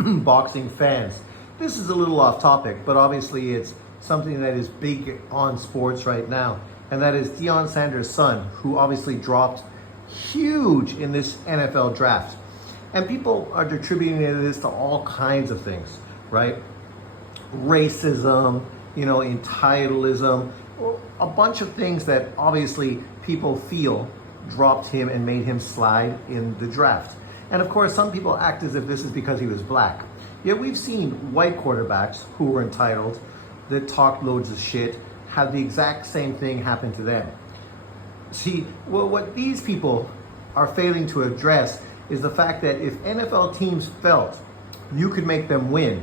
boxing fans. This is a little off topic, but obviously it's something that is big on sports right now, and that is Deion Sanders' son, who obviously dropped huge in this NFL draft. And people are attributing this to all kinds of things, right? Racism, entitleism, a bunch of things that obviously people feel dropped him and made him slide in the draft. And of course, some people act as if this is because he was black. Yet we've seen white quarterbacks who were entitled, that talked loads of shit, have the exact same thing happen to them. See, well, what these people are failing to address is the fact that if NFL teams felt you could make them win,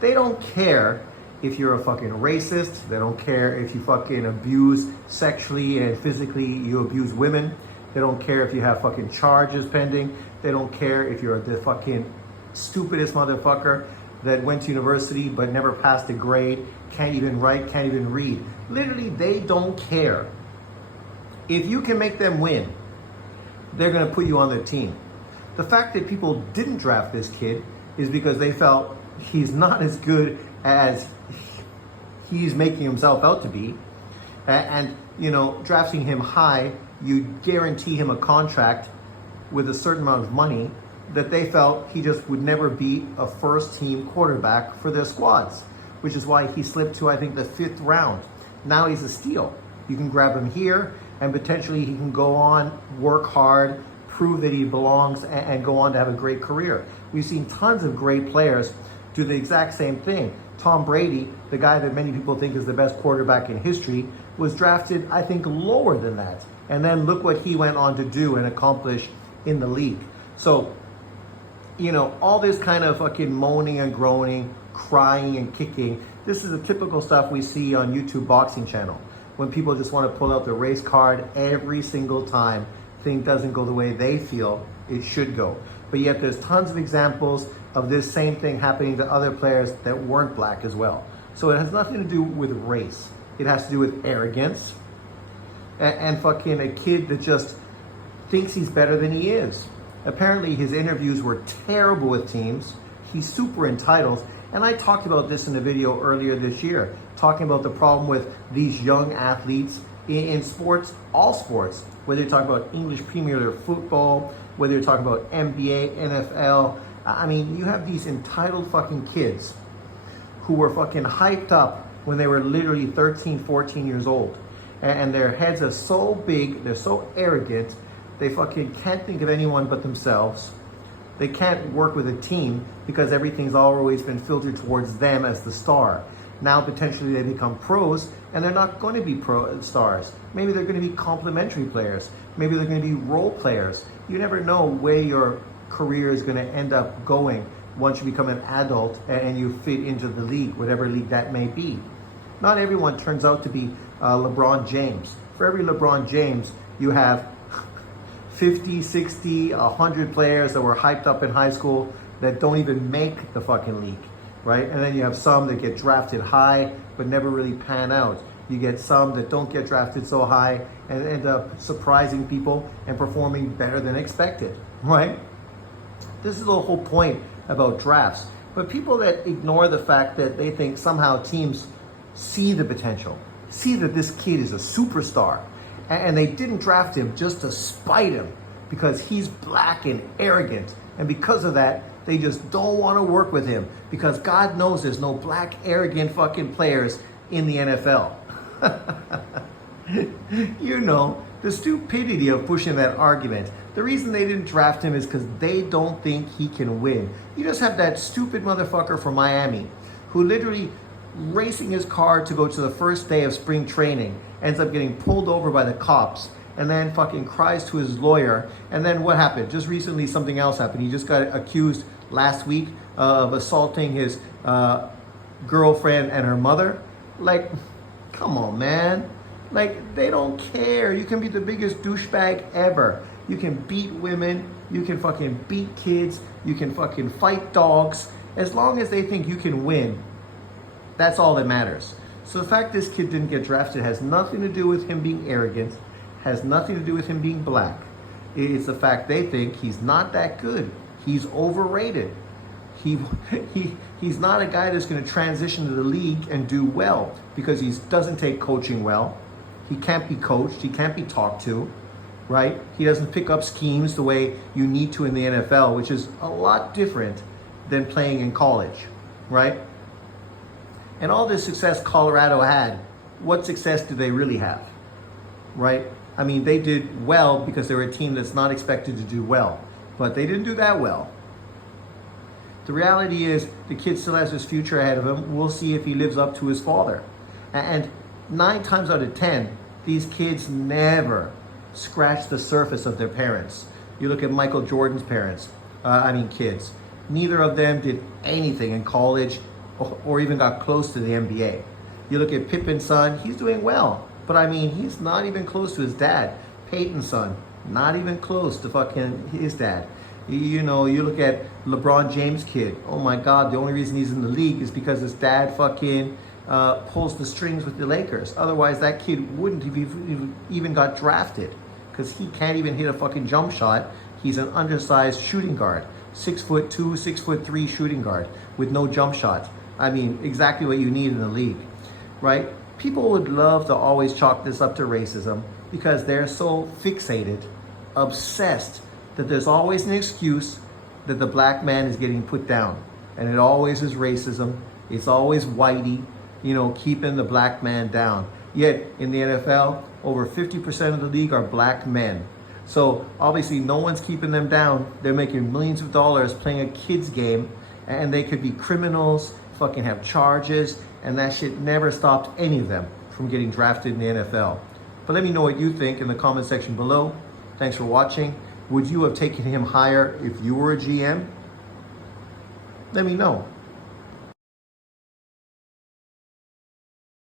they don't care if you're a fucking racist. They don't care if you fucking abuse sexually and physically, you abuse women. They don't care if you have fucking charges pending. They don't care if you're the fucking stupidest motherfucker that went to university but never passed a grade, can't even write, can't even read. Literally, they don't care. If you can make them win, they're gonna put you on their team. The fact that people didn't draft this kid is because they felt he's not as good as he's making himself out to be. And drafting him high, you guarantee him a contract with a certain amount of money that they felt he just would never be a first team quarterback for their squads, which is why he slipped to, I think, the 5th round. Now he's a steal. You can grab him here and potentially he can go on, work hard, prove that he belongs, and go on to have a great career. We've seen tons of great players do the exact same thing. Tom Brady, the guy that many people think is the best quarterback in history, was drafted, I think, lower than that. And then look what he went on to do and accomplish in the league. So, all this kind of fucking moaning and groaning, crying and kicking, this is the typical stuff we see on YouTube boxing channel. When people just want to pull out the race card every single time thing doesn't go the way they feel it should go. But yet there's tons of examples of this same thing happening to other players that weren't black as well. So it has nothing to do with race. It has to do with arrogance and fucking a kid that just thinks he's better than he is. Apparently his interviews were terrible with teams. He's super entitled. And I talked about this in a video earlier this year, talking about the problem with these young athletes in sports, all sports, whether you're talking about English Premier League football, whether you're talking about NBA, NFL. I mean, you have these entitled fucking kids who were fucking hyped up when they were literally 13, 14 years old. And their heads are so big, they're so arrogant, they fucking can't think of anyone but themselves. They can't work with a team because everything's always been filtered towards them as the star. Now potentially they become pros and they're not going to be pro stars. Maybe they're going to be complementary players. Maybe they're going to be role players. You never know where your career is going to end up going once you become an adult and you fit into the league, whatever league that may be. Not everyone turns out to be LeBron James. For every LeBron James, you have 50, 60, 100 players that were hyped up in high school that don't even make the fucking league, right? And then you have some that get drafted high but never really pan out. You get some that don't get drafted so high and end up surprising people and performing better than expected, right? This is the whole point about drafts. But people that ignore the fact that they think somehow teams see the potential, see that this kid is a superstar, and they didn't draft him just to spite him because he's black and arrogant. And because of that, they just don't want to work with him because God knows there's no black, arrogant fucking players in the NFL. The stupidity of pushing that argument. The reason they didn't draft him is because they don't think he can win. You just have that stupid motherfucker from Miami who literally racing his car to go to the first day of spring training, ends up getting pulled over by the cops, and then fucking cries to his lawyer. And then what happened? Just recently something else happened. He just got accused last week of assaulting his girlfriend and her mother. Like, come on, man. Like, they don't care. You can be the biggest douchebag ever. You can beat women. You can fucking beat kids. You can fucking fight dogs. As long as they think you can win, that's all that matters. So the fact this kid didn't get drafted has nothing to do with him being arrogant, has nothing to do with him being black. It's the fact they think he's not that good. He's overrated. He, he's not a guy that's going to transition to the league and do well because he doesn't take coaching well. He can't be coached. He can't be talked to, right? He doesn't pick up schemes the way you need to in the NFL, which is a lot different than playing in college, right? And all this success Colorado had, what success did they really have, right? I mean, they did well because they're a team that's not expected to do well, but they didn't do that well. The reality is the kid still has his future ahead of him. We'll see if he lives up to his father. And 9 times out of 10, these kids never scratch the surface of their parents. You look at Michael Jordan's parents, kids. Neither of them did anything in college or even got close to the NBA. You look at Pippen's son, he's doing well. But I mean, he's not even close to his dad. Peyton's son, not even close to fucking his dad. You know, you look at LeBron James' kid. Oh my God, the only reason he's in the league is because his dad fucking pulls the strings with the Lakers. Otherwise, that kid wouldn't have even got drafted because he can't even hit a fucking jump shot. He's an undersized shooting guard, 6'2", 6'3" shooting guard with no jump shot. I mean, exactly what you need in the league, right? People would love to always chalk this up to racism because they're so fixated, obsessed, that there's always an excuse that the black man is getting put down. And it always is racism. It's always whitey, keeping the black man down. Yet in the NFL, over 50% of the league are black men. So obviously no one's keeping them down. They're making millions of dollars playing a kid's game, and they could be criminals, fucking have charges, and that shit never stopped any of them from getting drafted in the NFL. But let me know what you think in the comment section below. Thanks for watching. Would you have taken him higher if you were a GM? Let me know.